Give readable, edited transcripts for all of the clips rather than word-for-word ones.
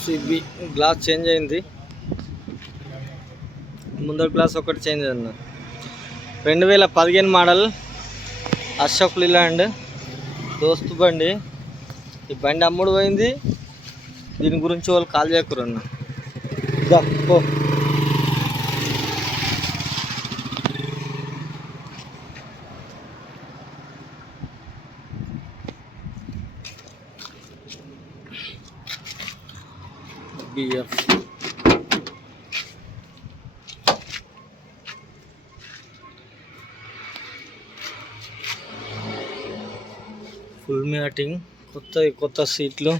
CB glass change అయింది, ముందర glass ఒకటి చేంజ్ అయింది. 2015 మోడల్ అశోక్ లీలాండ్ దోస్తు బండి. ఈ బండి అమ్ముడు పోయింది, దీని గురించి వాళ్ళు కాల్ చేయకురన్న. పో బిఎఫ్ ఫుల్ మ్యాటింగ్, కొత్త సీట్లు.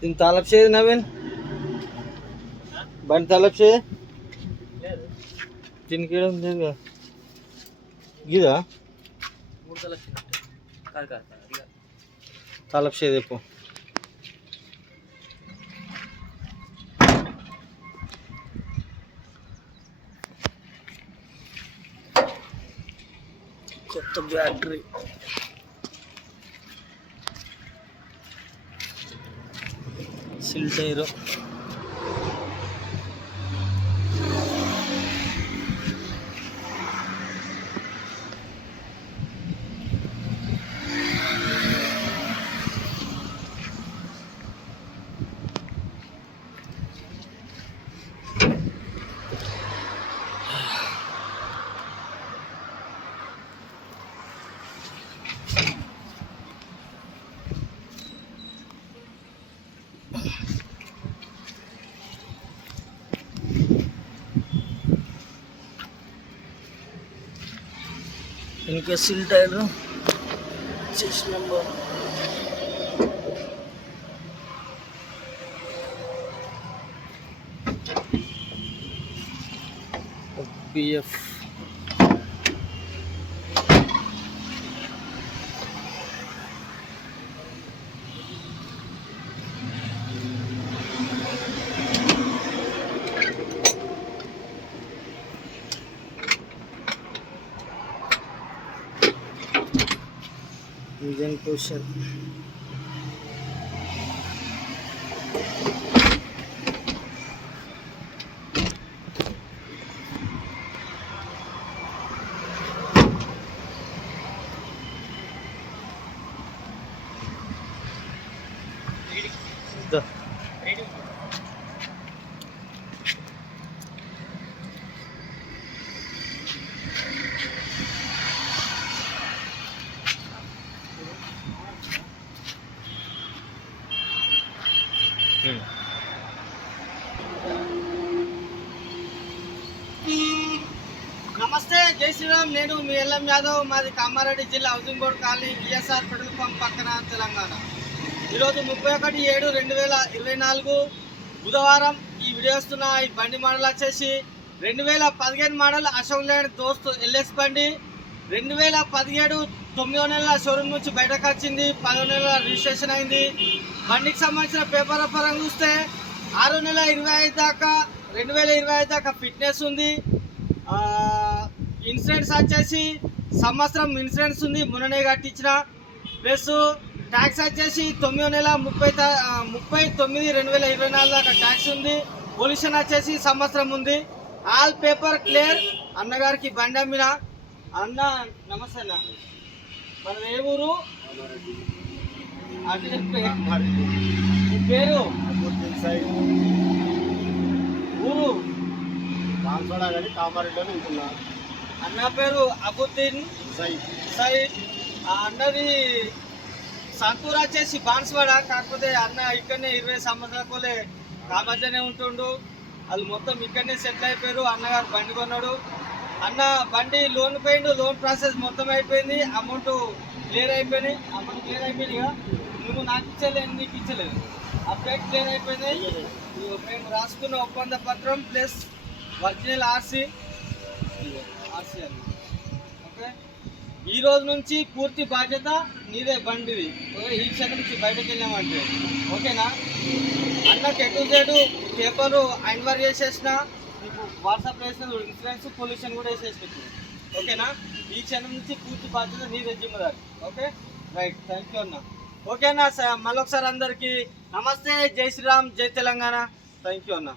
దీని తాలప్ చేయదు నవీన్, బండి తాలప్ చేయ దీనికి గీదా తాలప్ చేయదు ఎప్పు. కొత్త బ్యాటరీ, సిల్ టైరు, ఇంకా సిల్ tyre, 6 number. BF engine position. నమస్తే, జై శ్రీరామ్. నేను మీ ఎల్ఎం యాదవ్. మాది కామారెడ్డి జిల్లా housing board colony, ESR petrol pump పక్కన, తెలంగాణ. ఈరోజు 31/7/2024 బుధవారం. ఈ వీడియో వస్తున్న ఈ బండి మోడల్ వచ్చేసి 2015 మోడల్ అశోక్ లీలాండ్ దోస్త్ ఎల్ఎక్స్ బండి. 2017 9వ నెల షోరూమ్ నుంచి బయటకు వచ్చింది, 10వ నెల రిజిస్ట్రేషన్ అయింది. బండికి సంబంధించిన పేపర్ పరంగా చూస్తే 6వ నెల 2025 దాకా ఫిట్నెస్ ఉంది. ఇన్సూరెన్స్ వచ్చేసి సంవత్సరం ఇన్సూరెన్స్ ఉంది, మొన్ననే కట్టించిన. ప్లస్ ట్యాక్స్ వచ్చేసి 9వ నెల 30/9/2024 దాకా ట్యాక్స్ ఉంది. పొల్యూషన్ వచ్చేసి సంవత్సరం ఉంది. All paper clear. అన్నగారికి బండి అమ్మిన. అన్న నమస్తే అన్న, మన ఏ ఊరు? అంటే మీ పేరు? ఊరు కామారెడ్డిలో ఉంటున్నా. అన్న పేరు అబుద్దీన్ సైద్. అన్నది సంతూర్ వచ్చేసి బాన్స్వాడ. కాకపోతే అన్న ఇక్కడనే 20 సంవత్సరాలకోలే ఆ మధ్యనే ఉంటుండు. వాళ్ళు మొత్తం ఇక్కడనే సెటిల్ అయిపోయారు. అన్నగారు బండి కొన్నాడు. అన్న బండి లోన్ పోయిండు, లోన్ ప్రాసెస్ మొత్తం అయిపోయింది, అమౌంట్ క్లియర్ అయిపోయింది. ఇక నువ్వు నాకు ఇచ్చలేదు, నీకు ఇచ్చలేదు, అప్డేట్ క్లియర్ అయిపోయింది. మేము రాసుకున్న ఒప్పంద పత్రం ప్లస్ ఒరిజినల్ ఆర్సీ అని. ఓకే, ఈ రోజు నుంచి పూర్తి బాధ్యత నీదే బండిది. ఈ క్షణం నుంచి బయటకు వెళ్ళామంటే ఓకేనా? అన్నకు ఎటు సైడు పేపరు ఎన్వైరీ చేసేసిన, నీకు వాట్సాప్ వేసిన, ఇన్సూరెన్స్ పొల్యూషన్ కూడా వేసేసి ఓకేనా? ఈ క్షణం నుంచి పూర్తి బాధ్యత నీదే జిమ్మదారి. ఓకే రైట్, థ్యాంక్ యూ అన్న. ఓకేనా? మళ్ళొకసారి అందరికీ నమస్తే, జై శ్రీరామ్, జై తెలంగాణ. థ్యాంక్ యూ అన్న.